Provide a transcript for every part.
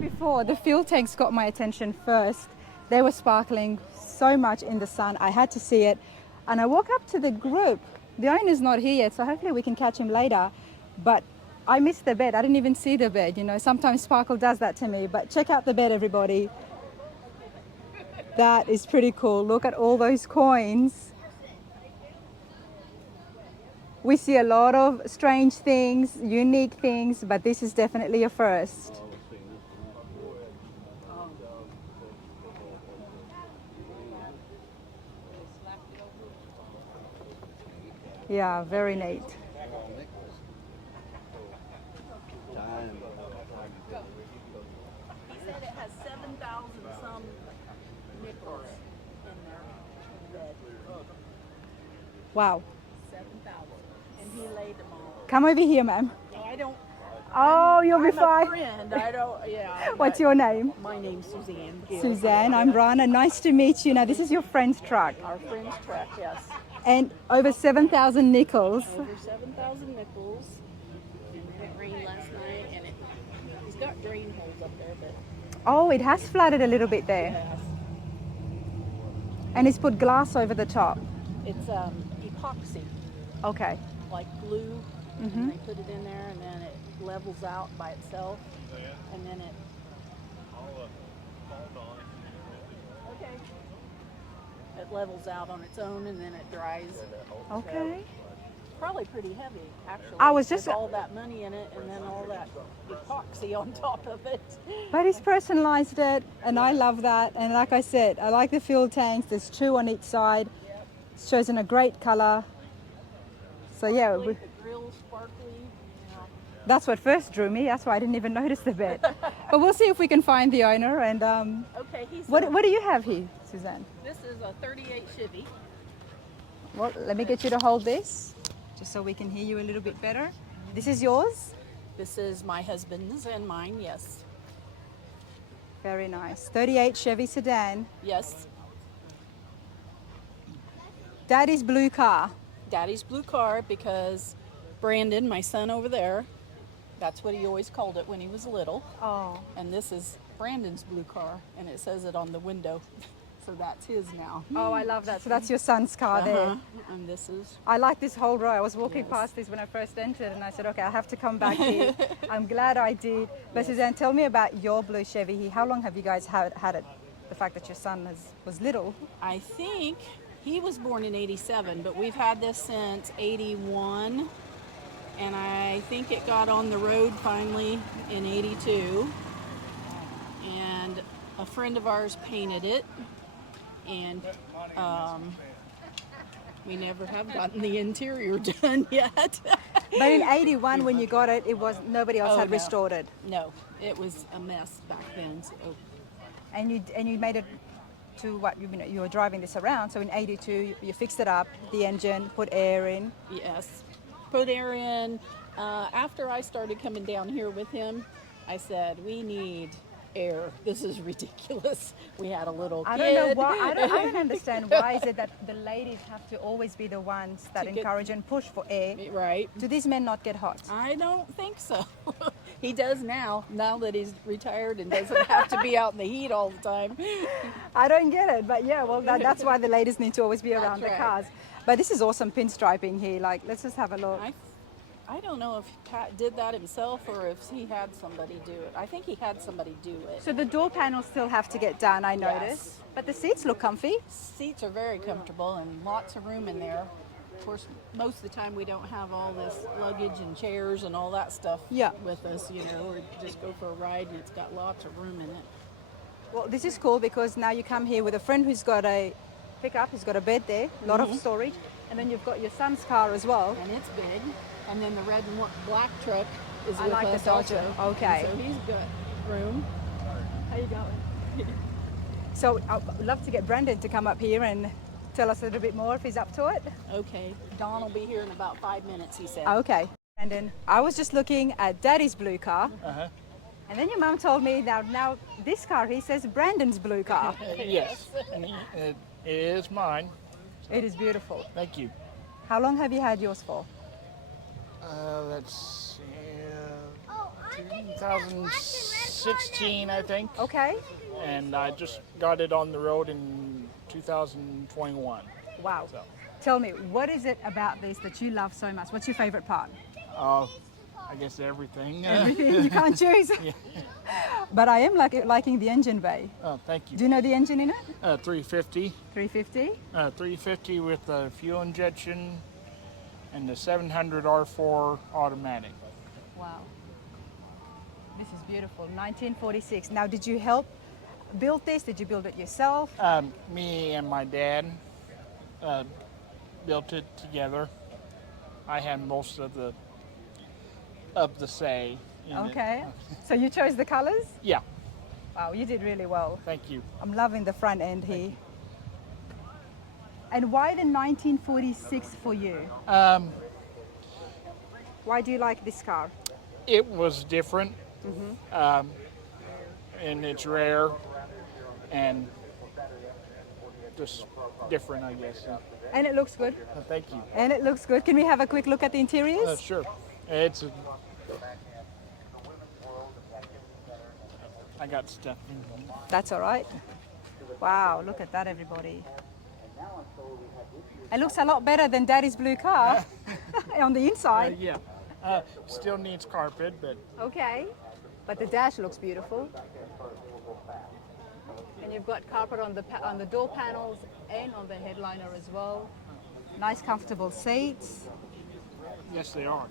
Before, the fuel tanks got my attention first. They were sparkling so much in the sun. I had to see it. And I walk up to the group. The owner's not here yet, so hopefully we can catch him later. But I missed the bed. I didn't even see the bed. You know, sometimes Sparkle does that to me. But check out the bed, everybody. That is pretty cool. Look at all those coins. We see a lot of strange things, unique things, but this is definitely a first. Yeah, very neat. He said it has 7,000 some nickels in there. Wow. 7,000. And he laid them all. Come over here, ma'am. No, I don't. Oh, you'll be I'm a fine. friend. I don't, yeah. What's your name? My name's Suzanne. Gill. Suzanne, I'm Rana. Nice to meet you. Now, this is your friend's truck. Our friend's truck, yes. And over 7,000 nickels. Over 7,000 nickels. It rained last night, and he's got drain holes up there, but Oh, it has flooded a little bit there. yes. And it's put glass over the top. It's epoxy, Okay. like glue. Mm-hmm. And they put it in there, and then it levels out by itself, and then it. Okay. It levels out on its own, and then it dries. Okay. Probably pretty heavy, actually. I was just- with all that money in it, and then all that epoxy on top of it. But he's personalized it, and I love that. And like I said, I like the fuel tanks. There's two on each side. It's chosen a great color. So yeah, Sparkly, the grill's sparkly. You know. that's what first drew me. That's why I didn't even notice the bed. But we'll see if we can find the owner. And Okay, he's. what do you have here, Suzanne? This is a 38 Chevy. Well, let me get you to hold this, just so we can hear you a little bit better. This is yours? This is my husband's and mine, yes. Very nice. 38 Chevy Sedan. Yes. Daddy's blue car. Daddy's blue car, because Brandon, my son over there, that's what he always called it when he was little. Oh. And this is Brandon's blue car, and it says it on the window. So that's his now. Oh, I love that. So that's your son's car there. And this is. I like this whole row. I was walking Yes. past this when I first entered, and I said, okay, I have to come back here. I'm glad I did. But Suzanne, tell me about your blue Chevy here. How long have you guys had it? The fact that your son was little. I think he was born in 87, but we've had this since 81. And I think it got on the road finally in 82. And a friend of ours painted it. And we never have gotten the interior done yet. But in 81, when you got it, it was nobody else Oh, had no. restored it. No, it was a mess back then. So. And you made it to what you were driving this around. So in 82, you fixed it up, the engine, put air in. Yes, put air in. After I started coming down here with him, I said, we need air. This is ridiculous. We had a little kid. I don't know why. I don't understand why is it that the ladies have to always be the ones that To get- encourage and push for air. Right. Do these men not get hot? I don't think so. He does now that he's retired and doesn't have to be out in the heat all the time. I don't get it, but yeah, well, that's why the ladies need to always be around the right. cars. But this is awesome pinstriping here. Like, let's just have a look. I don't know if Pat did that himself or if he had somebody do it. I think he had somebody do it. So the door panels still have to get done, I noticed. Yes. But the seats look comfy. Seats are very comfortable and lots of room in there. Of course, most of the time we don't have all this luggage and chairs and all that stuff Yeah. with us, you know, or just go for a ride and it's got lots of room in it. Well, this is cool because now you come here with a friend who's got a pickup, who's got a bed there, a lot of storage, and then you've got your son's car as well. And it's big. And then the red and black truck is I with like the us Dodger. also. Okay. And so he's got room. How you going? So I'd love to get Brandon to come up here and tell us a little bit more if he's up to it. Okay. Don will be here in about 5 minutes, he said. Okay. Brandon, I was just looking at Daddy's blue car. Uh-huh. And then your mum told me now this car, he says Brandon's blue car. Yes, and it is mine. It is beautiful. Thank you. How long have you had yours for? Let's see, 2016, I think. Okay. And I just got it on the road in 2021. Wow. So, Tell me, what is it about this that you love so much? What's your favorite part? I guess everything. Everything. You can't choose. Yeah. But I am liking the engine bay. Oh, thank you. Do you know the engine in it? 350. 350. 350 with the fuel injection and the 700 R4 automatic. Wow. This is beautiful. 1946. Now, did you help build this? Did you build it yourself? Me and my dad built it together. I had most of the say in Okay. it. So you chose the colors? Yeah, Wow, you did really well. thank you. I'm loving the front end here. And why the 1946 for you? Why do you like this car? It was different, and it's rare, and just different, I guess. And it looks good. Thank you. And it looks good. Can we have a quick look at the interiors? Sure. It's I got stuff in here. That's all right. Wow, look at that, everybody. It looks a lot better than Daddy's blue car on the inside. Yeah. Still needs carpet, but Okay, but the dash looks beautiful. And you've got carpet on the door panels and on the headliner as well. Nice comfortable seats. yes, they are.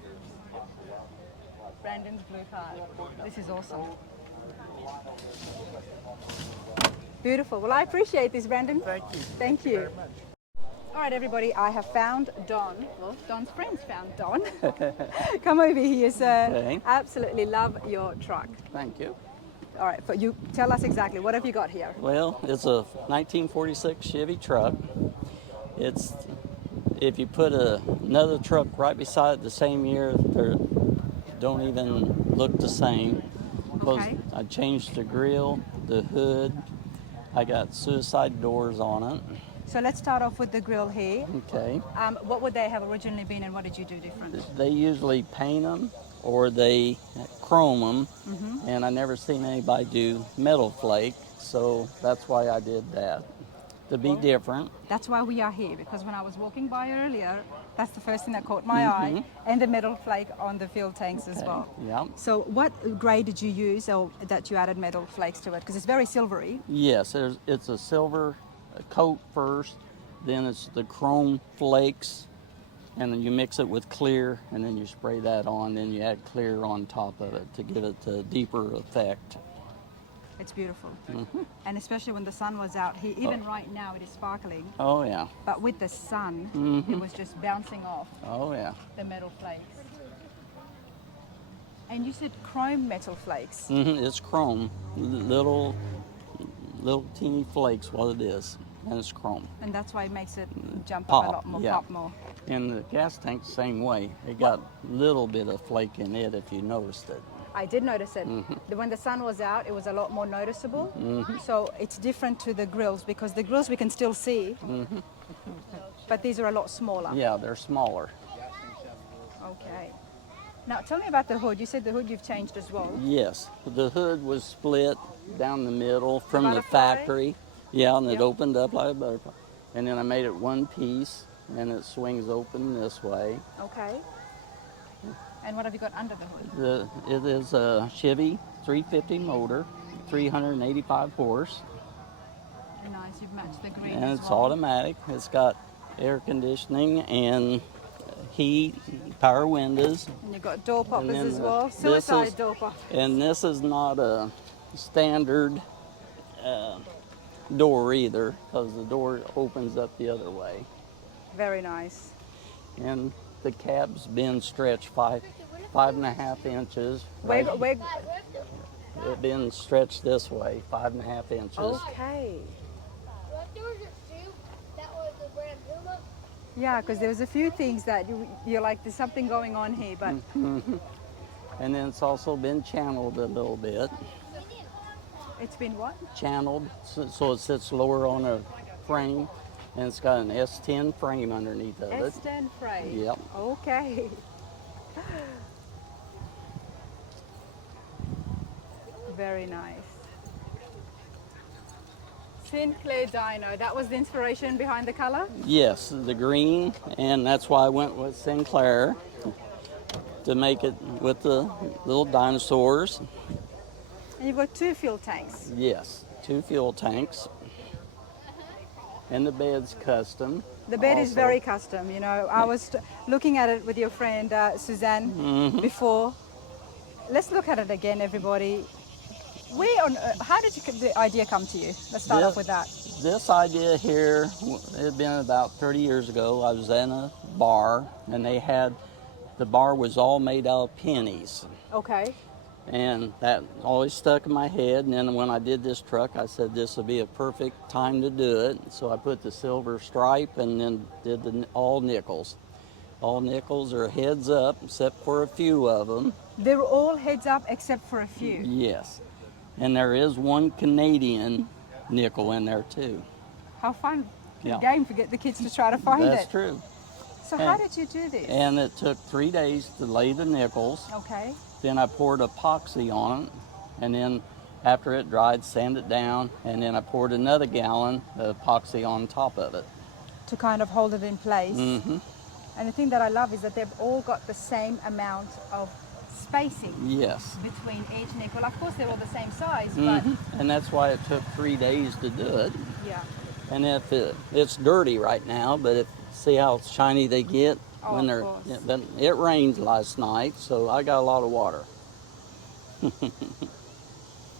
Brandon's blue car. This is awesome. Beautiful. Well, I appreciate this, Brandon. Thank you. Thank you. Very much. All right, everybody, I have found Don. Well, Don's friends found Don. Come over here, sir. Okay. Absolutely love your truck. Thank you. All right, but you tell us exactly, what have you got here? Well, it's a 1946 Chevy truck. It's if you put another truck right beside it the same year, they don't even look the same. Because Okay. I changed the grill, the hood. I got suicide doors on it. So let's start off with the grill here. Okay. What would they have originally been and what did you do different? They usually paint them or they chrome them, and I never seen anybody do metal flake, so that's why I did that, to be different. That's why we are here, because when I was walking by earlier, that's the first thing that caught my eye, and the metal flake on the fuel tanks as well. Yeah. So what grade did you use or that you added metal flakes to it? Because it's very silvery. Yes, it's a silver coat first, then it's the chrome flakes, and then you mix it with clear, and then you spray that on, then you add clear on top of it to give it a deeper effect. It's beautiful. And especially when the sun was out here, even right now it is sparkling, Oh yeah, but with the sun, it was just bouncing off oh yeah. the metal flakes. And you said chrome metal flakes. It's chrome, little teeny flakes, what it is, and it's chrome. And that's why it makes it jump Pop, up a lot more, yeah. pop more. And the gas tank, same way. It got a little bit of flake in it if you noticed it. I did notice it. When the sun was out, it was a lot more noticeable. So it's different to the grills, because the grills we can still see, but these are a lot smaller. Yeah, they're smaller. Okay. Now tell me about the hood. You said the hood you've changed as well. Yes, the hood was split down the middle from the butterfly? factory. Yeah, and it Yep. opened up like a butterfly. And then I made it one piece, and it swings open this way. Okay. And what have you got under the hood? It is a Chevy 350 motor, 385 horse, Nice, you've matched the green and as it's well. automatic. It's got air conditioning and heat, power windows. And you've got door poppers then as well. this Suicide is- door poppers. And this is not a standard door either, because the door opens up the other way. Very nice. And the cab's been stretched 5.5 inches. Wait, Right? wait. It's been stretched this way, 5.5 inches. Okay. What there was a soup that was the brand Puma? Yeah, because there was a few things that you're like, there's something going on here, but And then it's also been channeled a little bit. it's been what? Channeled so it sits lower on a frame. And it's got an S10 frame underneath of it. S10 frame. Yep. Okay. Very nice. Sinclair Dino, that was the inspiration behind the color? Yes, the green, and that's why I went with Sinclair to make it with the little dinosaurs. And you've got 2 fuel tanks. Yes, 2 fuel tanks. And the bed's custom. The bed is also. very custom, you know. I was looking at it with your friend Suzanne before. Let's look at it again, everybody. How did the idea come to you? Let's start off with that. This idea here, it had been about 30 years ago. I was in a bar, and the bar was all made out of pennies. Okay. And that always stuck in my head. And then when I did this truck, I said this would be a perfect time to do it. So I put the silver stripe and then did the all nickels. All nickels are heads up, except for a few of them. They're all heads up except for a few. Yes. And there is one Canadian nickel in there too. How fun. Good Yeah. game to get the kids to try to find That's it. true. So how did you do this? And it took 3 days to lay the nickels. Okay. Then I poured epoxy on it, and then after it dried, sand it down, and then I poured another gallon of epoxy on top of it. To kind of hold it in place. Mm-hmm. And the thing that I love is that they've all got the same amount of spacing Yes. between each nickel. Of course, they're all the same size, And that's why it took 3 days to do it. but yeah. And if it's dirty right now, but see how shiny they get Oh, when of they're. course. Yeah, but it rained last night, so I got a lot of water.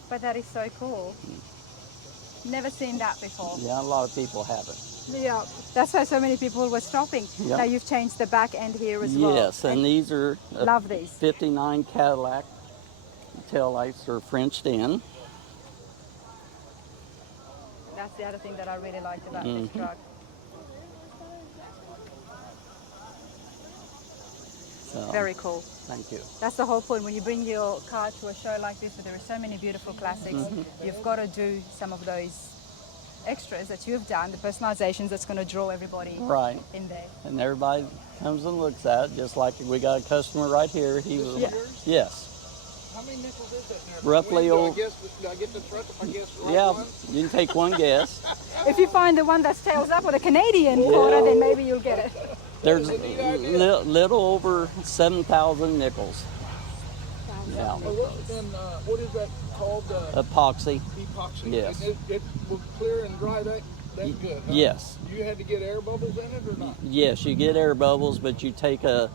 But that is so cool. Never seen that before. Yeah, a lot of people haven't. Yeah, that's why so many people were stopping. Yep. Now you've changed the back end here as well. Yes, and these are love these. 59 Cadillac taillights are Frenched in. That's the other thing that I really liked about this truck. So, Very cool. Thank you. That's the whole point. When you bring your car to a show like this, where there are so many beautiful classics, you've got to do some of those extras that you've done, the personalizations that's going to draw everybody Right. in there. And everybody comes and looks at it, just like we got a customer right here. He was, Yeah. yes. How many nickels is that in there? Roughly Do I over, guess? Do I get the truck if I guess the right yeah, one? you can take one guess. If you find the one that's tails up or the Canadian quarter, then maybe you'll get it. There's little over 7,000 nickels. Yeah. What is that called? Epoxy. Epoxy. Yes. And it will clear and dry that good. Huh? Yes. You had to get air bubbles in it or not? Yes, you get air bubbles, but you take a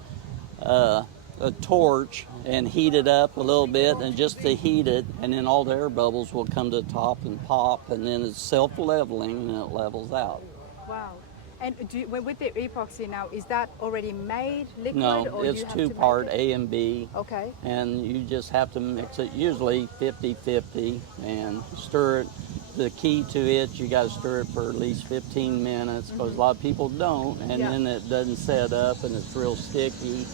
torch and heat it up a little bit, and just to heat it, and then all the air bubbles will come to the top and pop, and then it's self-leveling and it levels out. Wow. And with the epoxy now, is that already made liquid? No, or it's you have to make two-part it? A and B, Okay. and you just have to mix it, usually 50-50, and stir it. The key to it, you got to stir it for at least 15 minutes, because a lot of people don't, and Yeah. then it doesn't set up, and it's real sticky.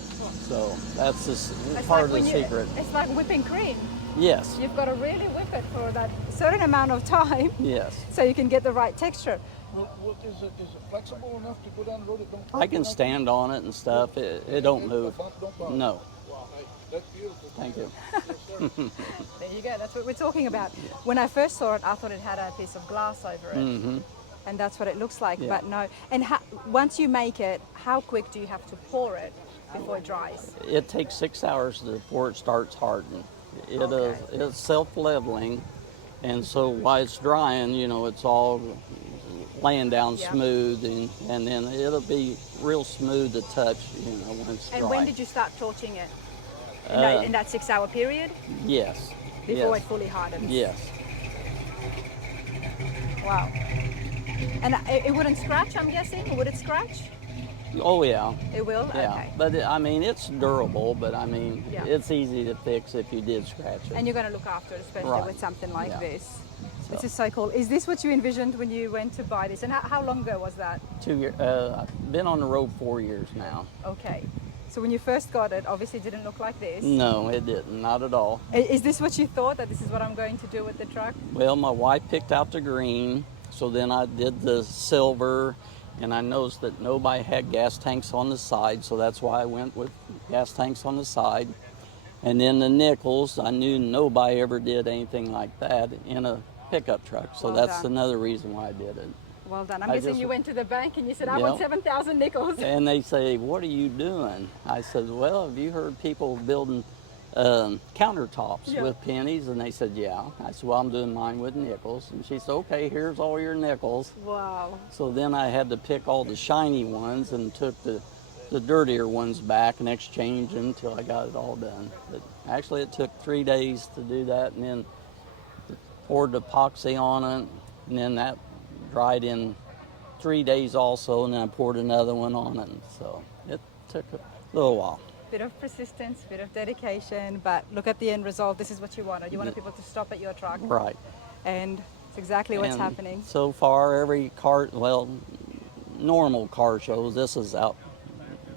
So that's It's part like of the when secret. It's like whipping cream. Yes, You've got to really whip it for that certain amount of time yes. so you can get the right texture. Is it flexible enough to go down the road? It don't I can stand on it and stuff. It don't move. Don't bump. No. Wow, hey, that's beautiful. Thank you. Yes, sir. There you go. That's what we're talking about. When I first saw it, I thought it had a piece of glass over it. Mm-hmm. And that's what it looks like, Yeah. but no. And once you make it, how quick do you have to pour it before it dries? It takes 6 hours before it starts hardening. Okay. It's self-leveling, and so while it's drying, it's all laying down Yeah. smooth, and then it'll be real smooth to touch, when it's dry. And when did you start torching it? In that 6 hour period? Yes. Before yes. it fully hardens? Yes. Wow. And it wouldn't scratch, I'm guessing? Or would it scratch? Oh yeah. It will? Yeah. Okay. But it's durable. But Yeah. it's easy to fix if you did scratch it. And you're going to look after it, especially Right. with something like Yeah. this. So. This is so cool. Is this what you envisioned when you went to buy this? And how long ago was that? 2 years. I've been on the road 4 years now. Okay. So when you first got it, obviously it didn't look like this. No, it didn't. Not at all. Is this what you thought, that this is what I'm going to do with the truck? Well, my wife picked out the green, so then I did the silver, And I noticed that nobody had gas tanks on the side, so that's why I went with gas tanks on the side. And then the nickels, I knew nobody ever did anything like that in a pickup truck. So Well that's done. another reason why I did it. Well done. I'm I guessing just- you went to the bank and you said, I want Yep. 7,000 nickels. And they say, what are you doing? I said, well, have you heard people building countertops Yeah. with pennies? And they said, yeah. I said, well, I'm doing mine with nickels. And she said, okay, here's all your nickels. Wow. So then I had to pick all the shiny ones and took the dirtier ones back and exchange them until I got it all done. But actually it took 3 days to do that, and then poured epoxy on it, and then that dried in 3 days also, and then I poured another one on it. So it took a little while. Bit of persistence, bit of dedication, but look at the end result. This is what you wanted. You wanted people to stop at your truck. Right. And it's exactly what's And happening. So far, every car, well, normal car shows, this is out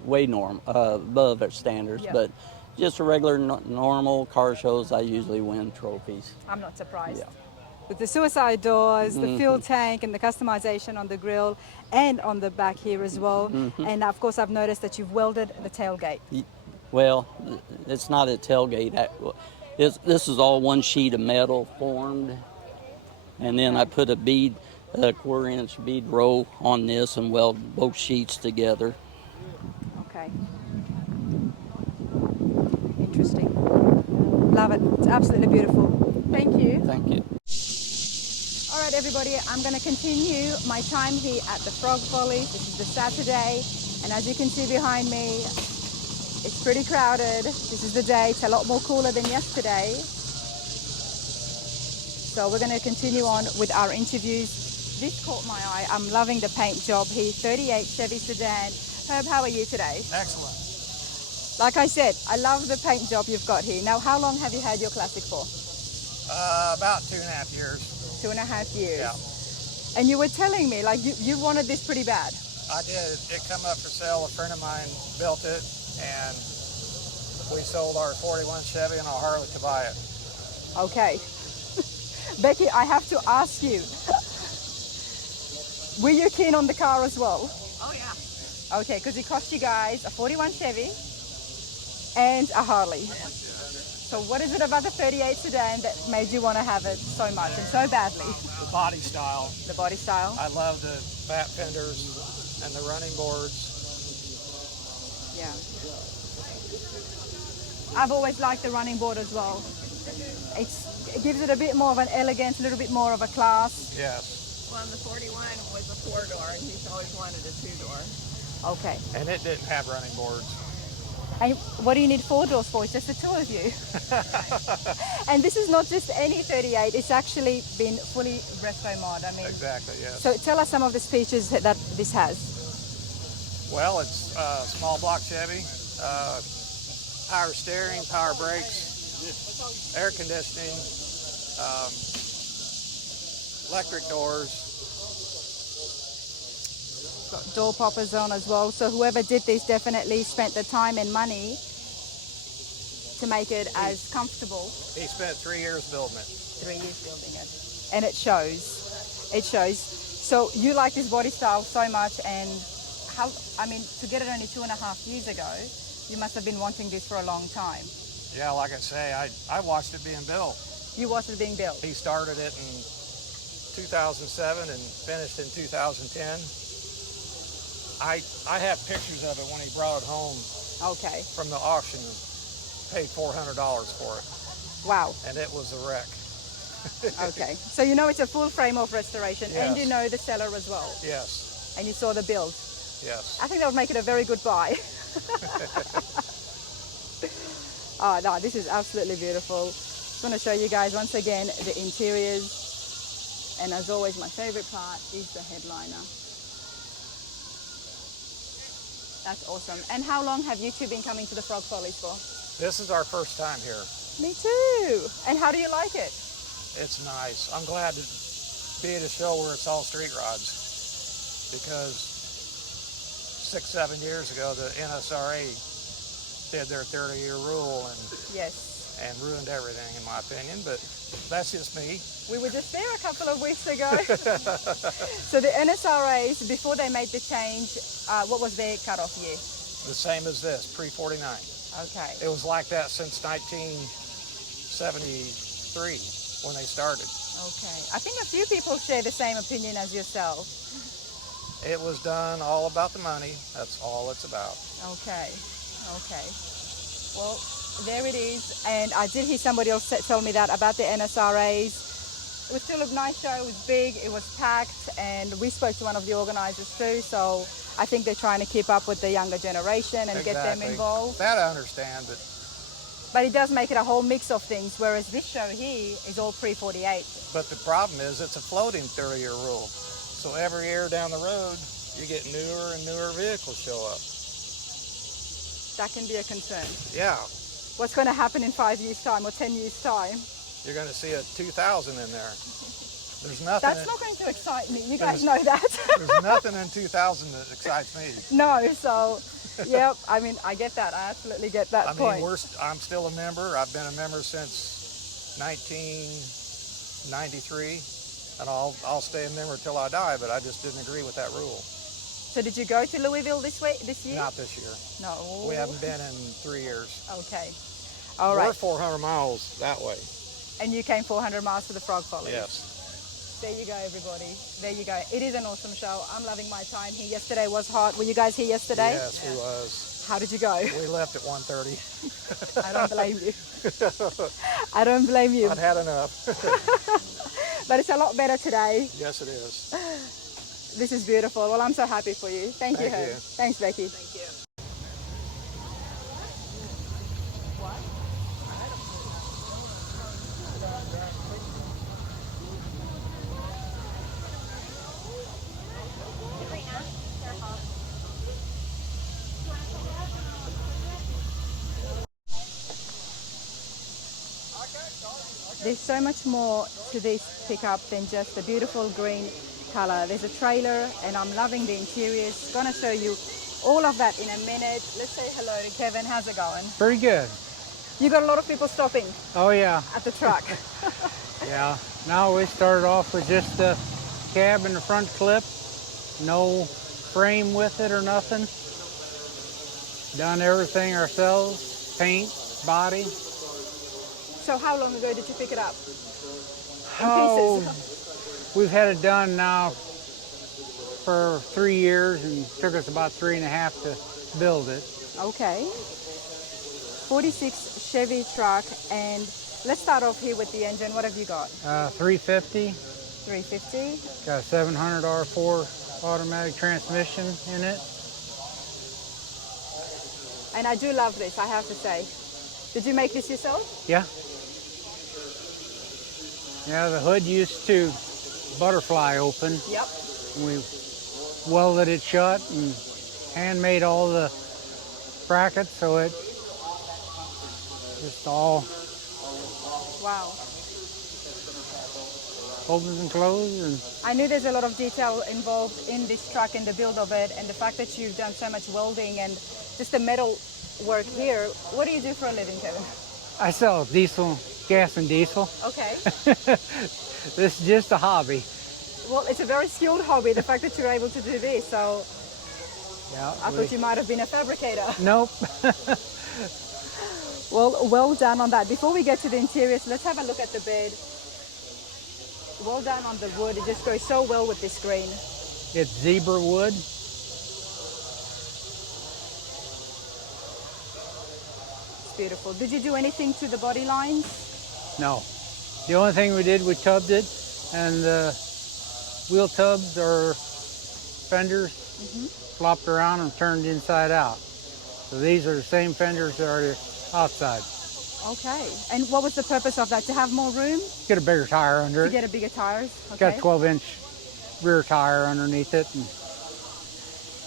way above their standards, Yeah. but just a regular normal car shows, I usually win trophies. I'm not surprised. Yeah. With the suicide doors, the fuel Mm-hmm. tank, and the customization on the grill and on the back here as well. Mm-hmm. And of course, I've noticed that you've welded the tailgate. Well, it's not a tailgate. This is all one sheet of metal formed, and then I put a 1/4-inch bead row on this and weld both sheets together. Okay. Interesting. Love it. It's absolutely beautiful. Thank you. Thank you. All right, everybody, I'm going to continue my time here at the Frog Follies. This is the Saturday, and as you can see behind me, it's pretty crowded. This is the day. It's a lot more cooler than yesterday. So we're going to continue on with our interviews. This caught my eye. I'm loving the paint job here. 38 Chevy Sedan. Herb, how are you today? Excellent. Like I said, I love the paint job you've got here. Now, how long have you had your Classic for? About 2.5 years. 2.5 years. Yeah. And you were telling me, like, you wanted this pretty bad. I did. It come up for sale. A friend of mine built it, and we sold our 41 Chevy and a Harley to buy it. Okay. Becky, I have to ask you, were you keen on the car as well? Oh yeah. Okay, because it cost you guys a 41 Chevy and a Harley. So what is it about the 38 Sedan that made you want to have it so much and so badly? The body style. The body style? I love the fat fenders and the running boards. Yeah. I've always liked the running board as well. It gives it a bit more of an elegance, a little bit more of a class. Yes. Well, and the 41 was a 4-door, and he's always wanted a 2-door. Okay. And it didn't have running boards. And what do you need 4 doors for? It's just the two of you. And this is not just any 38, it's actually been fully resto mod. I mean, Exactly, yes. so tell us some of the features that this has. Well, it's a small block Chevy, power steering, power brakes, air conditioning, electric doors. Got door poppers on as well. So whoever did this definitely spent the time and money to make it as comfortable. He spent 3 years building it. 3 years building it. And it shows. It shows. So you like this body style so much, and how, I mean, to get it only 2.5 years ago, you must have been wanting this for a long time. Yeah, like I say, I watched it being built. You watched it being built. He started it in 2007 and finished in 2010. I have pictures of it when he brought it home Okay. from the auction, paid $400 for it, Wow. and it was a wreck. Okay. So you know it's a full frame of restoration, and Yes. you know the seller as well, Yes, and you saw the build. yes. I think that would make it a very good buy. Oh, no, this is absolutely beautiful. I'm going to show you guys once again the interiors. And as always, my favorite part is the headliner. That's awesome. And how long have you two been coming to the Frog Follies for? This is our first time here. Me too. And how do you like it? It's nice. I'm glad to be at a show where it's all street rods, because 6-7 years ago the NSRA did their 30-year rule, Yes. and ruined everything in my opinion, but that's just me. We were just there a couple of weeks ago. So the NSRAs, before they made the change, what was their cutoff year? The same as this, pre-49. Okay. It was like that since 1973 when they started. Okay. I think a few people share the same opinion as yourself. It was done all about the money. That's all it's about. Okay. Okay. Well, there it is. And I did hear somebody else tell me that about the NSRAs. It was still a nice show. It was big. It was packed. And we spoke to one of the organizers too. So I think they're trying to keep up with the younger generation and get them involved. That I understand, but it does make it a whole mix of things, whereas this show here is all pre-48. but the problem is it's a floating 30-year rule. So every year down the road, you get newer and newer vehicles show up. That can be a concern. Yeah, What's going to happen in 5 years' time or 10 years' time? you're going to see a 2000 in there. There's nothing. That's not going to excite me. You guys know that. There's nothing in 2000 that excites me. No, so, yep, I mean, I get that. I absolutely get that point. I'm still a member. I've been a member since 1993, and I'll stay a member till I die, but I just didn't agree with that rule. So did you go to Louisville this year? Not this year. No. We haven't been in 3 years. Okay. All right. We're 400 miles that way. And you came 400 miles to the Frog Follies. Yes. There you go, everybody. There you go. It is an awesome show. I'm loving my time here. Yesterday was hot. Were you guys here yesterday? Yes, we was. How did you go? We left at 1:30. I don't blame you. I don't blame you. I'd had enough. But it's a lot better today. Yes, it is. This is beautiful. Well, I'm so happy for you. Thank you, Thank Herb. you. Thanks, Becky. Thank you. There's so much more to this pickup than just the beautiful green color. There's a trailer and I'm loving the interiors. Gonna show you all of that in a minute. Let's say hello to Kevin. How's it going? Pretty good. You got a lot of people stopping Oh yeah, at the truck. yeah. Now we started off with just the cab and the front clip, no frame with it or nothing. Done everything ourselves, paint, body. So how long ago did you pick it up? In Oh, pieces. we've had it done now for 3 years and took us about 3.5 to build it. Okay. 46 Chevy truck, and let's start off here with the engine. What have you got? 350, 350. got a 700 R4 automatic transmission in it. And I do love this, I have to say. Did you make this yourself? Yeah. Yeah, the hood used to butterfly open. Yep. We welded it shut and handmade all the brackets so it just all Wow. opens and closes. And I knew there's a lot of detail involved in this truck and the build of it, and the fact that you've done so much welding and just the metal work here. What do you do for a living, Kevin? I sell diesel, gas and diesel. Okay. This is just a hobby. Well, it's a very skilled hobby, the fact that you're able to do this. So Yeah, I thought you might have been a fabricator. Nope. Well done on that. Before we get to the interiors, let's have a look at the bed. Well done on the wood. It just goes so well with this green. It's zebra wood. It's beautiful. Did you do anything to the body lines? No. The only thing we did, we tubbed it, and the wheel tubs or fenders flopped around and turned inside out. So these are the same fenders that are outside. Okay. And what was the purpose of that? To have more room? Get a bigger tire under To it. get a bigger tires? Got Okay. a 12-inch rear tire underneath it. And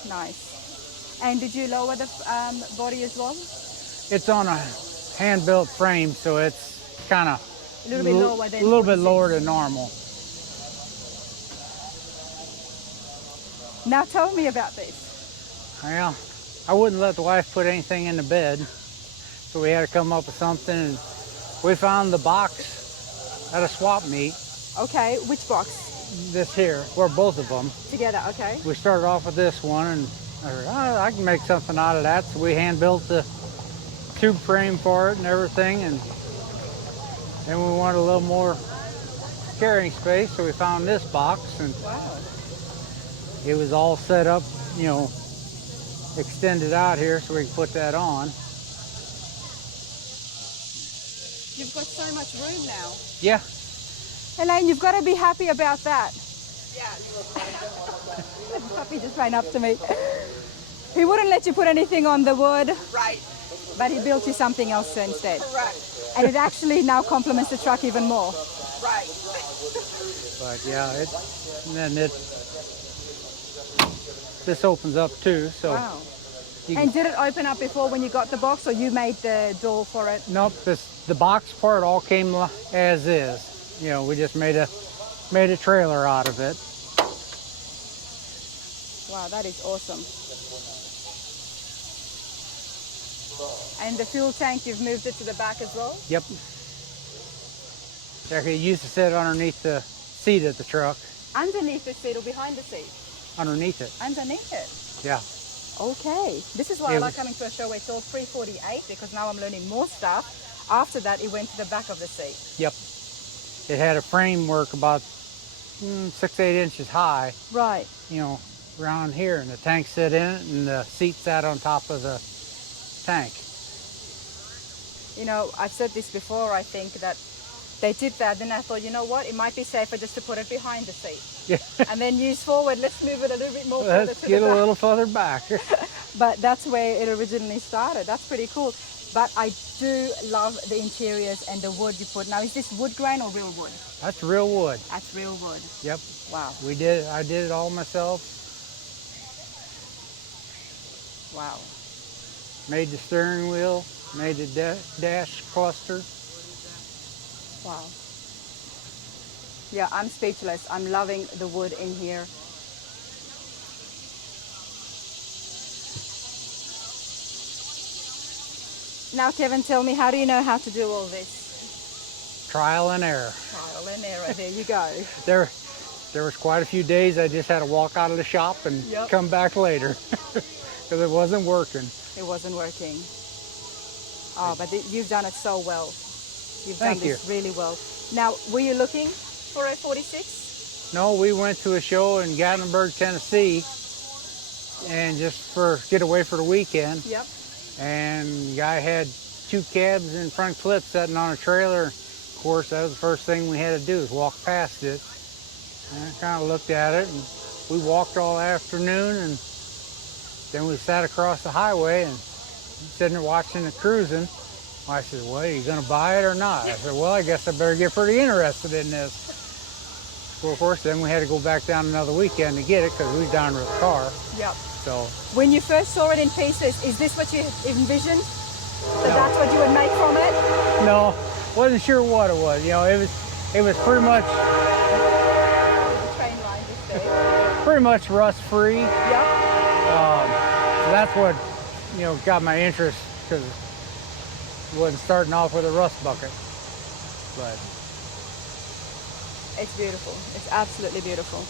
Nice. And did you lower the body as well? it's on a hand-built frame, so it's kind of A little bit lower than a little bit 46. lower than normal. Now tell me about this. Well, I wouldn't let the wife put anything in the bed, so we had to come up with something. And We found the box at a swap meet, Okay, which box? this here, or both of them. Together, okay. We started off with this one, and I heard, oh, I can make something out of that. So we hand built the tube frame for it and everything, and then we wanted a little more carrying space, so we found this box, and Wow. it was all set up, you know, extended out here so we can put that on. You've got so much room now. Yeah, Elaine, you've got to be happy about that. Yeah. The puppy just ran up to me. He wouldn't let you put anything on the wood. Right. But he built you something else instead. Correct. And it actually now complements the truck even more. Right. but yeah, and then this opens up too, so. Wow. You And did it open up before when you got the box, or you made the door for it? Nope, the box part all came as is. You know, we just made a trailer out of it. Wow, that is awesome. And the fuel tank, you've moved it to the back as well? Yep. Actually, it used to sit underneath the seat of the truck. Underneath the seat or behind the seat? Underneath it. Underneath it. Yeah. Okay. This is why I It like was- coming to a show where it's all 348, because now I'm learning more stuff. After that, it went to the back of the seat. Yep. It had a framework about 6-8 inches high, Right. you know, around here, and the tank sit in it, and the seat sat on top of the tank. You know, I've said this before, I think, that they did that. Then I thought, you know what, it might be safer just to put it behind the seat. Yeah. And then use forward, let's move it a little bit more further Let's to get the a back. little further back. But that's where it originally started. That's pretty cool. But I do love the interiors and the wood you put. Now, is this wood grain or real wood? That's real wood. That's real wood. Yep. Wow. I did it all myself. Wow. Made the steering wheel, made the dash cluster. Wow. Yeah, I'm speechless. I'm loving the wood in here. Now, Kevin, tell me, how do you know how to do all this? Trial and error. Trial and error. There you go. There was quite a few days I just had to walk out of the shop and Yep. come back later because it wasn't working. It wasn't working. Oh, but you've done it so well. You've Thank done this really well. Now, were you looking for a 46? No, we went to a show in Gatlinburg, Tennessee, and just get away for the weekend. Yep. And the guy had 2 cabs and front clips sitting on a trailer. Of course, that was the first thing we had to do, is walk past it. And I kind of looked at it, and we walked all afternoon, and then we sat across the highway and sitting there watching the cruising. I said, well, are you going to buy it or not? I said, well, I guess I better get pretty interested in this. Well, of course, then we had to go back down another weekend to get it because we was down with the car. Yep. So, When you first saw it in pieces, is this what you envisioned? That that's what you would make from it? no, wasn't sure what it was. You know, it was pretty much The train line this day. rust-free. Yep. So that's what, you know, got my interest, because it wasn't starting off with a rust bucket. But It's beautiful. It's absolutely beautiful.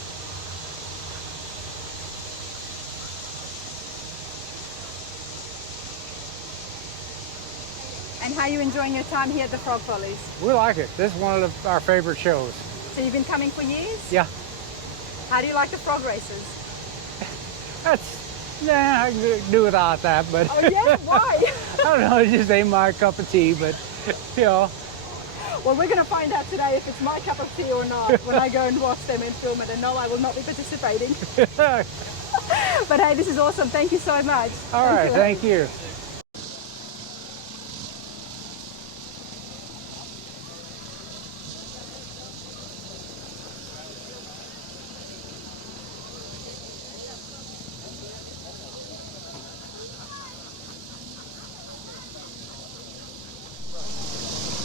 And how are you enjoying your time here at the Frog Follies? we like it. This is one of our favorite shows. So you've been coming for years? Yeah, How do you like the frog races? I can do without that, but Oh yeah? Why? I don't know, it just ain't my cup of tea, but, you know, Well, we're going to find out today if it's my cup of tea or not when I go and watch them and film it. And no, I will not be participating. But hey, this is awesome. Thank you so much. all right, thank you.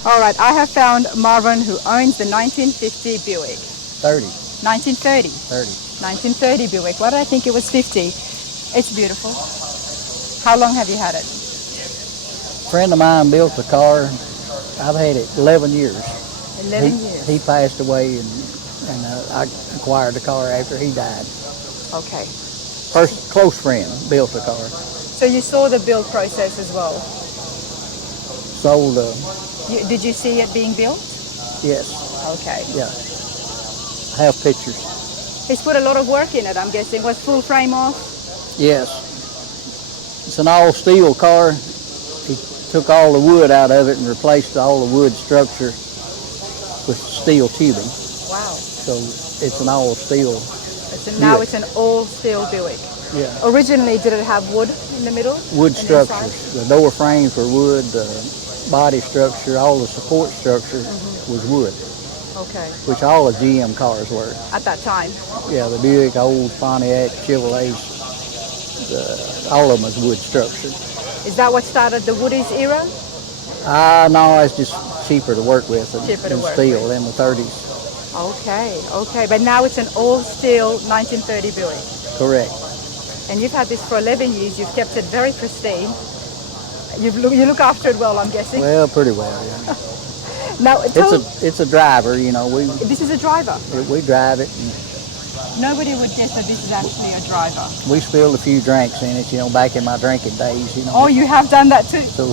All right, I have found Marvin, who owns the 1950 Buick. 30, 1930. 30. 1930 Buick. Why did I think it was 50? It's beautiful. How long have you had it? A friend of mine built the car I've had it 11 years. 11 years. He passed away, and I acquired the car after he died. Okay. First close friend built the car. So you saw the build process as well. Sold, Did you see it being built? yes, Okay. yeah. I have pictures. He's put a lot of work in it, I'm guessing. Was full frame off? Yes. It's an all steel car. He took all the wood out of it and replaced all the wood structure with steel tubing. Wow. So it's an all steel. Now it's an all steel Buick. Yeah. Originally, did it have wood in the middle? Wood and structures. inside? The door frames were wood. The body structure, all the support structure was wood, Okay. which all the GM cars were. At that time. Yeah, the Buick, Olds, Pontiac, Chevrolets, all of them was wood structure. Is that what started the Woodies era? No, it's just cheaper to work with than steel in the 30s. Okay, okay. But now it's an all steel 1930 Buick. Correct. And you've had this for 11 years. You've kept it very pristine. You look after it well, I'm guessing. Well, pretty well, yeah. Now, It's a driver, you know. This is a driver. We drive it. And Nobody would guess that this is actually a driver. we spilled a few drinks in it, you know, back in my drinking days, you know. Oh, you have done that too. So,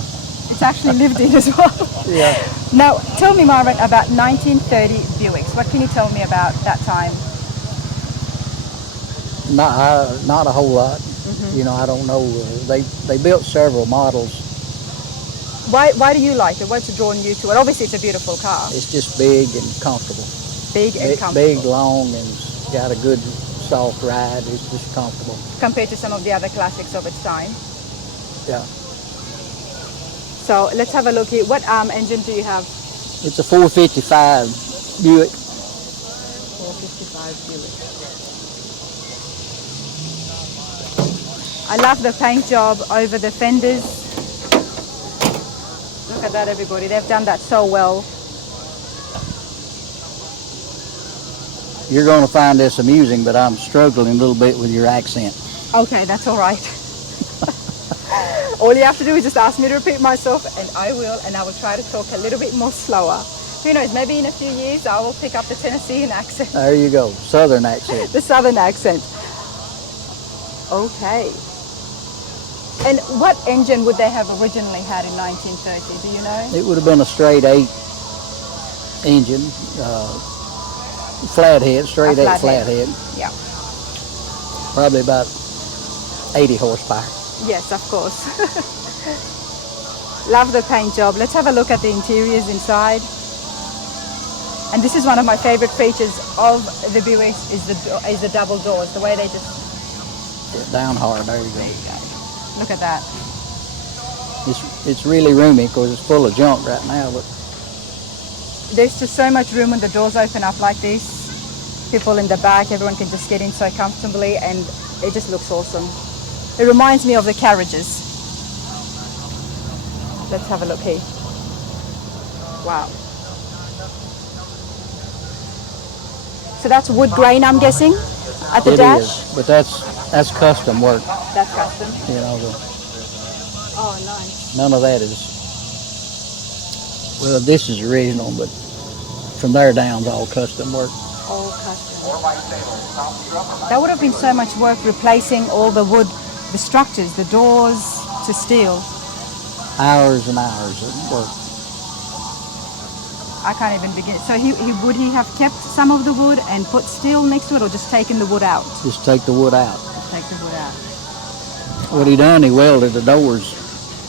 It's actually lived in as well. yeah. Now, tell me, Margaret, about 1930 Buicks. What can you tell me about that time? Not a whole lot. You know, I don't know. They built several models. Why do you like it? What's drawn you to it? Obviously, it's a beautiful car. It's just big and comfortable. Big and comfortable. Big, long, and got a good soft ride. It's just comfortable. Compared to some of the other classics of its time. Yeah. So let's have a look here. What engine do you have? It's a 455 Buick. 455 Buick. I love the paint job over the fenders. Look at that, everybody. They've done that so well. You're going to find this amusing, but I'm struggling a little bit with your accent. Okay, that's all right. All you have to do is just ask me to repeat myself, and I will try to talk a little bit more slower. Who knows, maybe in a few years I will pick up the Tennessean accent. There you go, Southern accent. The Southern accent. Okay. And what engine would they have originally had in 1930, do you know? It would have been a straight 8 engine, flathead, straight 8 flathead. Yeah. Probably about 80 horsepower. Yes, of course. Love the paint job. Let's have a look at the interiors inside. And this is one of my favorite features of the Buick is the double doors, the way they just... Yeah, down hard, there you go. Look at that. It's really roomy because it's full of junk right now, but there's just so much room when the doors open up like this. People in the back, everyone can just get in so comfortably, and it just looks awesome. It reminds me of the carriages. Let's have a look here. Wow. So that's wood grain, I'm guessing, at the dash? It is, but that's custom work. That's custom. You know, Oh, nice. none of that is, well, this is original, but from there down is all custom work. All custom. That would have been so much work replacing all the wood, the structures, the doors to steel. Hours and hours of work. I can't even begin. So would he have kept some of the wood and put steel next to it, or just taken the wood out? Just take the wood out. Take the wood out. What he done, he welded the doors.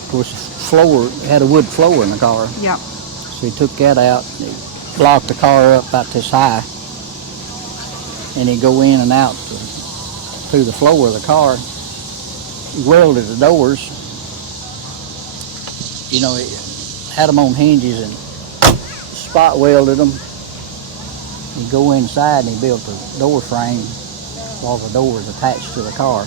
Of course, floor, had a wood floor in the car. Yeah. So he took that out, he blocked the car up about this high, and he'd go in and out through the floor of the car. He welded the doors. You know, he had them on hinges and spot welded them. He'd go inside and he built the door frame while the door was attached to the car.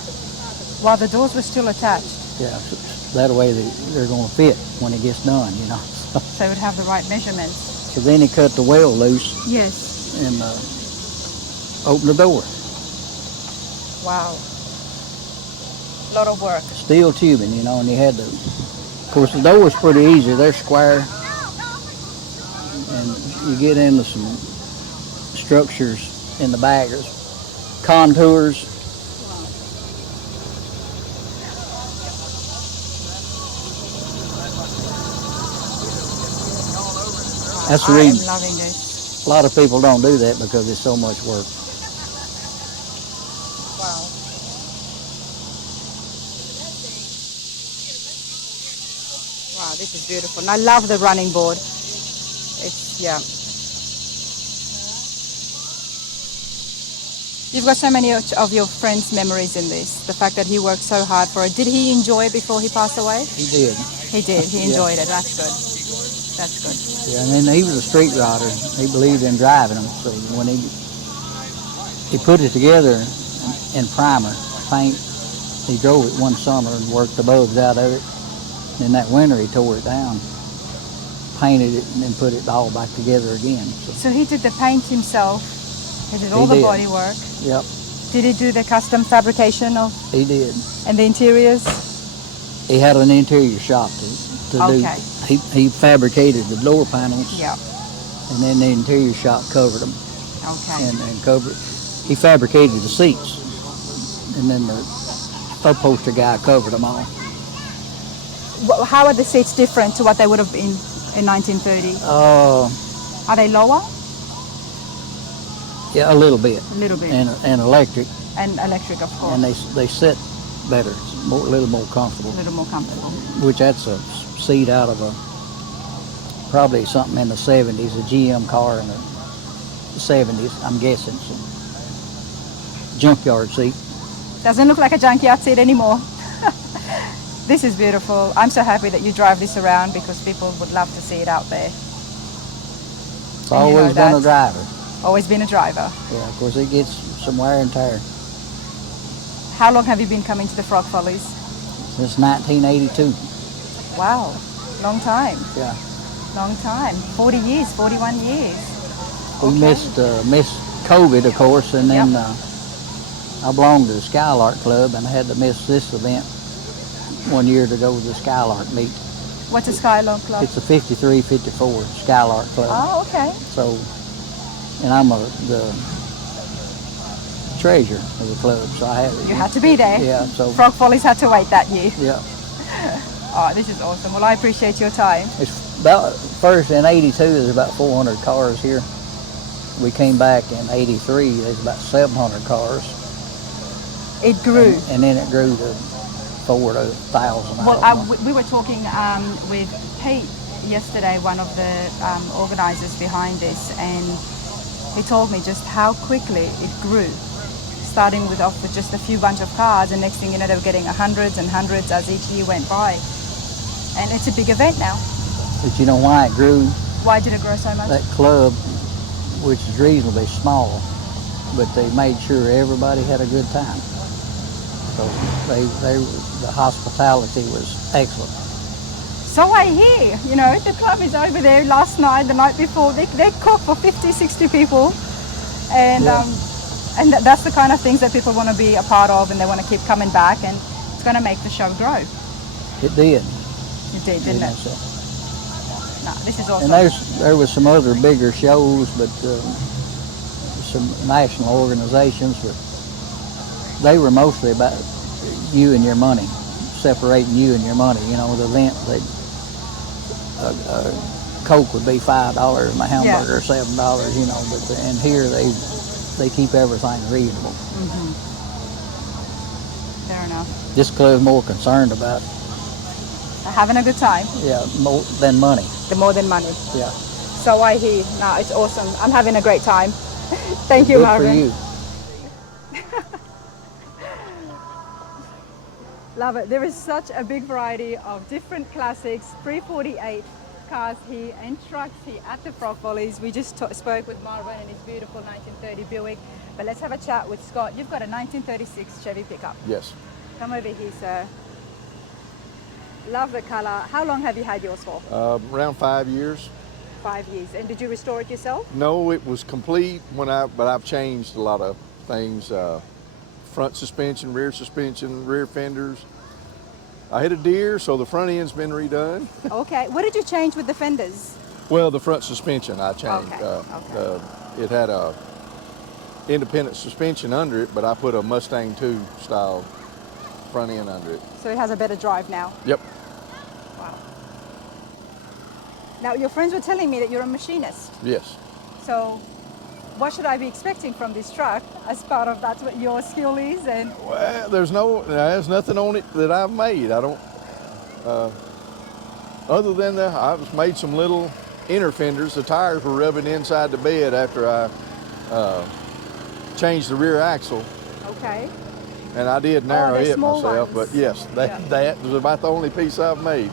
While the doors were still attached? Yeah, so that way they're going to fit when it gets done, you know. So it would have the right measurements. So then he cut the weld loose. Yes. And opened the door. Wow. A lot of work. Steel tubing, you know, and you had to, of course the door was pretty easy. They're square. you get into some structures in the back, there's contours. That's the I am reason loving this. a lot of people don't do that because it's so much work. Wow. Wow, this is beautiful. And I love the running board. It's, yeah. You've got so many of your friends' memories in this. The fact that he worked so hard for it. Did he enjoy it before he passed away? He did. He did. He Yeah. enjoyed it. That's good. That's good. Yeah, and then he was a street rider. He believed in driving them. So when he put it together in primer, paint, he drove it one summer and worked the bugs out of it. Then that winter he tore it down, painted it, and then put it all back together again. So he did the paint himself. He did all the body work. Yep, Did he do the custom fabrication of he did. and the interiors? He had an interior shop to Okay. do. He fabricated the door panels, Yeah. and then the interior shop covered them Okay. and covered. He fabricated the seats, and then the upholstery guy covered them all. How are the seats different to what they would have been in 1930? Are they lower? Yeah, a little bit, A little bit. and electric, And electric, of course. and they sit better, a little more comfortable. a little more comfortable. Which that's a seat out of probably something in the 70s, a GM car in the 70s, I'm guessing. So, junkyard seat. Doesn't look like a junkyard seat anymore. This is beautiful. I'm so happy that you drive this around because people would love to see it out there. It's And you know always been a that. driver. Always been a driver. Yeah, of course it gets some wear and tear. How long have you been coming to the Frog Follies? Since 1982. Wow, long time. Yeah. Long time. 40 years, 41 years. We Okay. missed COVID, of course, and then Yep. I belonged to the Skylark Club and I had to miss this event one year to go to the Skylark meet. What's a Skylark Club? It's a 53-54 Skylark Club. Oh, okay. So, and I'm the treasurer of the club, so I had You had to be there. Yeah, so Frog Follies had to wait that year. yeah, Oh, this is awesome. Well, I appreciate your time. it's about first in '82. There's about 400 cars here. We came back in '83. There's about 700 cars, It grew. and then it grew to 4,000 to 1,000. Well, we were talking with Pete yesterday, one of the organizers behind this, and he told me just how quickly it grew, starting with just a few bunch of cars, and next thing you know, they were getting hundreds and hundreds as each year went by. And it's a big event now. But you know why it grew? Why did it grow so much? That club, which is reasonably small, but they made sure everybody had a good time. So the hospitality was excellent. So I hear, you know, the club is over there last night, the night before. They cook for 50, 60 people. And Yeah. that's the kind of things that people want to be a part of, and they want to keep coming back, and it's going to make the show grow. It did. It did, didn't it? So. No, this is awesome. And there was some other bigger shows, but some national organizations, but they were mostly about you and your money, separating you and your money. You know, the Lent, Coke would be $5 and a hamburger $7. You know, but and here they keep everything reasonable. Mm-hmm. Fair enough. This club's more concerned about Having a good time, more than money. the more than money. Yeah. So I hear. No, it's awesome. I'm having a great time. Thank you, Good Marvin. for you. Love it. There is such a big variety of different classics, 348 cars here and trucks here at the Frog Follies. We just spoke with Marvin and his beautiful 1930 Buick, but let's have a chat with Scott. You've got a 1936 Chevy pickup. Yes. Come over here, sir. Love the color. How long have you had yours for? Around 5 years. 5 years. And did you restore it yourself? No, it was complete but I've changed a lot of things. Front suspension, rear fenders. I hit a deer, so the front end's been redone. Okay. What did you change with the fenders? Well, the front suspension I changed. Okay, It had a independent suspension under it, but I put a Mustang 2 style front end under it. So it has a better drive now. Yep. Wow. Now, your friends were telling me that you're a machinist. Yes. So what should I be expecting from this truck as part of that's what your skill is? And Well, there's nothing on it that I've made. I don't, other than I've made some little inner fenders. The tires were rubbing inside the bed after I changed the rear axle, okay. and I did narrow they're it small myself. ones. But yes, that was about the only piece I've made.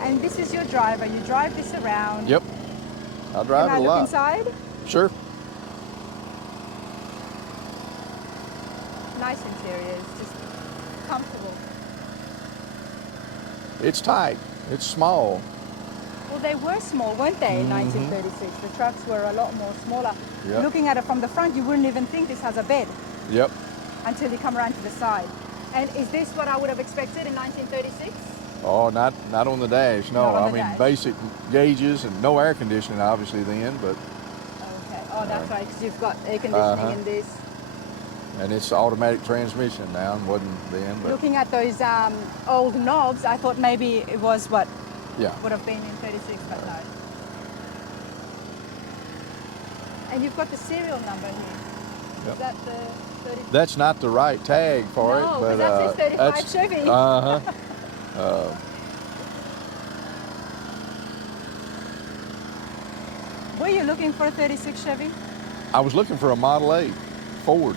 And this is your driver. You drive this around. Yep. I drive Can I it a look lot. inside? Sure. Nice interiors, just comfortable. It's tight. It's small. Well, they were small, weren't they, in 1936? The trucks were a lot more smaller. Yep. Looking at it from the front, you wouldn't even think this has a bed Yep. until you come around to the side. And is this what I would have expected in 1936? Oh, not on the dash. No, Not on I the mean dash. basic gauges and no air conditioning, obviously then, but Okay. Oh, that's right, because you've got air conditioning in this. and it's automatic transmission now, and wasn't then, but Looking at those old knobs, I thought maybe it was what yeah. would have been in 36, but no. And you've got the serial number here. Yep. Is that the 30? That's not the right tag for it, No, but that says 35 Chevy. Were you looking for a 36 Chevy? I was looking for a Model 8 Ford.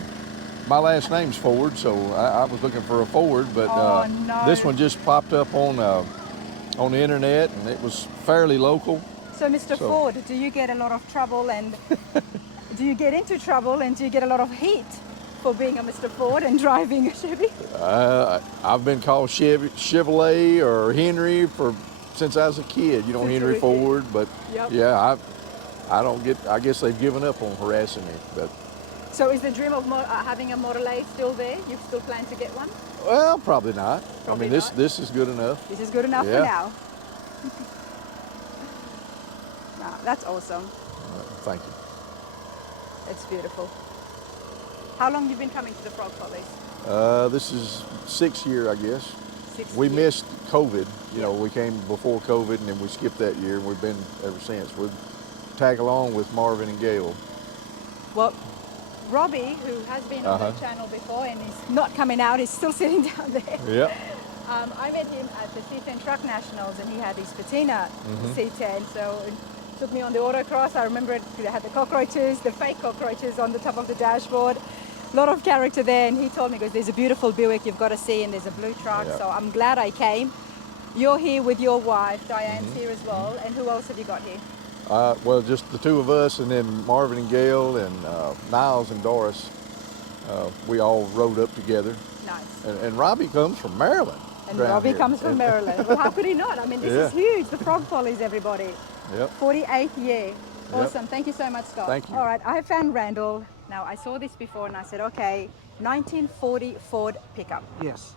My last name's Ford, so I was looking for a Ford, but Oh, no. this one just popped up on the internet, and it was fairly local. So, Mr. Ford, do you get a lot of trouble and do you get into trouble and do you get a lot of heat for being a Mr. Ford and driving a Chevy? I've been called Chevrolet or Henry since I was a kid. You know, Since you Henry were a Ford, but Yep. yeah, I guess they've given up on harassing me. But So is the dream of having a Model A still there? You still plan to get one? well, probably not. Probably I mean, not. this is good enough. This is good enough Yeah. for now. Nah, that's awesome. Thank you. It's beautiful. How long you been coming to the Frog Follies? This is 6th year, I guess. 6 We years. missed COVID. You know, we came before COVID, and then we skipped that year, and we've been ever since. We tag along with Marvin and Gail. Well, Robbie, who has been on the channel before and is not coming out, is still sitting down there. Yep. I met him at the C10 Truck Nationals, and he had his patina C10. So it took me on the autocross. I remember it had the cockroaches, the fake cockroaches on the top of the dashboard. A lot of character there, and he told me, because there's a beautiful Buick you've got to see, and there's a blue truck. Yep. So I'm glad I came. You're here with your wife, Diane's here as well. And who else have you got here? Well, just the two of us, and then Marvin and Gail and Niles and Doris. We all rode up together. Nice. And Robbie comes from Maryland. And down Robbie here. comes from Maryland. Well, how could he not? I mean, this is huge. The Frog Follies, everybody. Yep. 48th year. Awesome. Thank you so much, Scott. Thank you. All right, I found Randall. Now, I saw this before and I said, okay, 1940 Ford pickup. Yes.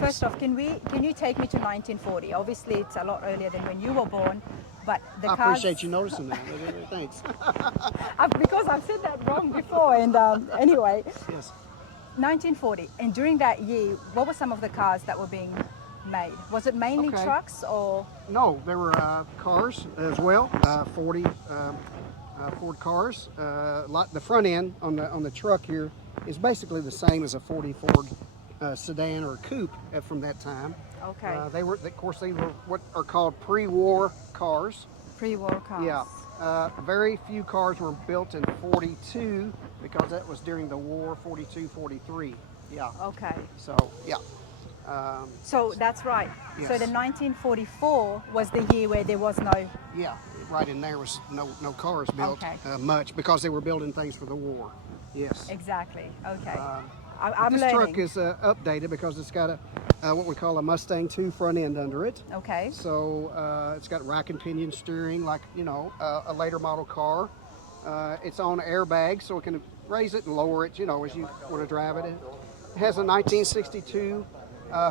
First off, can you take me to 1940? Obviously, it's a lot earlier than when you were born, but the I cars... appreciate you noticing that. Thanks. Because I've said that wrong before, and anyway. Yes. 1940, and during that year, what were some of the cars that were being made? Was it mainly Okay. trucks or? No, there were cars as well. 40 Ford cars. The front end on the truck here is basically the same as a 40 Ford sedan or coupe from that time. Okay. They were what are called pre-war cars. Pre-war cars. Yeah. Very few cars were built in 42 because that was during the war, 42, 43. Yeah. Okay. So, yeah. So that's right. Yes. So the 1944 was the year where there was no. Yeah, right in there was no cars built Okay. much because they were building things for the war. Yes. Exactly. Okay. But I'm this learning. truck is updated because it's got what we call a Mustang 2 front end under it. Okay. So it's got rack and pinion steering like, a later model car. It's on airbags so it can raise it and lower it, as you want to drive it. It has a 1962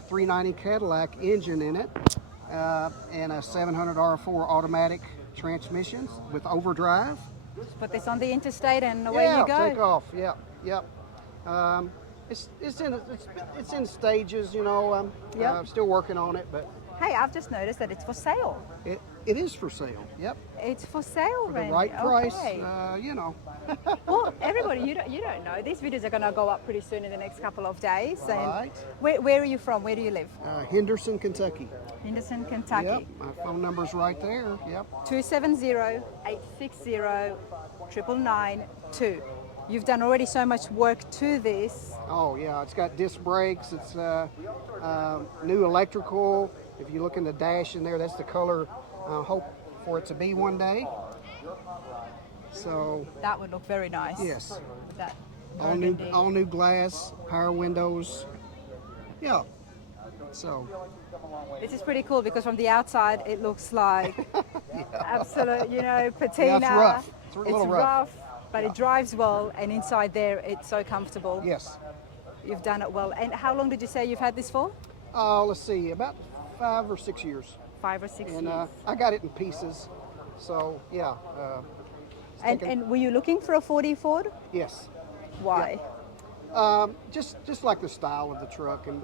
390 Cadillac engine in it. and a 700 R4 automatic transmission with overdrive. Just put this on the interstate and away Yeah, you go. take off. Yep, yep. It's in stages, you know. Yep. I'm still working on it, but Hey, I've just noticed that it's for sale. it is for sale. Yep. It's for sale, For the Randy. right price, Okay. you know. Well, everybody, you don't know. These videos are going to go up pretty soon in the next couple of days. Right. And where are you from? Where do you live? Henderson, Kentucky. Henderson, Kentucky. Yep. My phone number's right there. Yep. 270-860-9992. You've done already so much work to this. Oh yeah, it's got disc brakes. It's new electrical. If you look in the dash in there, that's the color I hope for it to be one day. So That would look very nice. yes, With that all new glass, power windows. Yeah. So This is pretty cool because from the outside it looks like absolute, patina. Yeah, it's rough. It's a little rough. But it drives well, and inside there it's so comfortable. yes. You've done it well. And how long did you say you've had this for? Let's see, about 5 or 6 years. 5 or 6 And years. I got it in pieces. So yeah. And were you looking for a 40 Ford? Yes. Why? Just like the style of the truck, and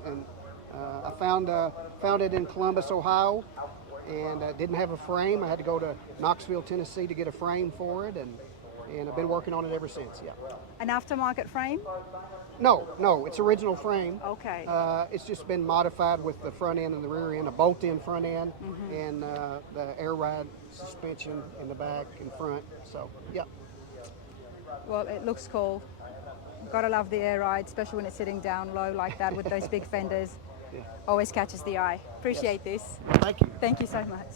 I found it in Columbus, Ohio, and didn't have a frame. I had to go to Knoxville, Tennessee to get a frame for it, and I've been working on it ever since. Yeah. An aftermarket frame? No, it's original frame. Okay. It's just been modified with the front end and the rear end, a bolt-in front end, and the air ride suspension in the back and front. So yeah. Well, it looks cool. Gotta love the air ride, especially when it's sitting down low like that with those big fenders. Always catches the eye. Appreciate this. Thank you. Thank you so much.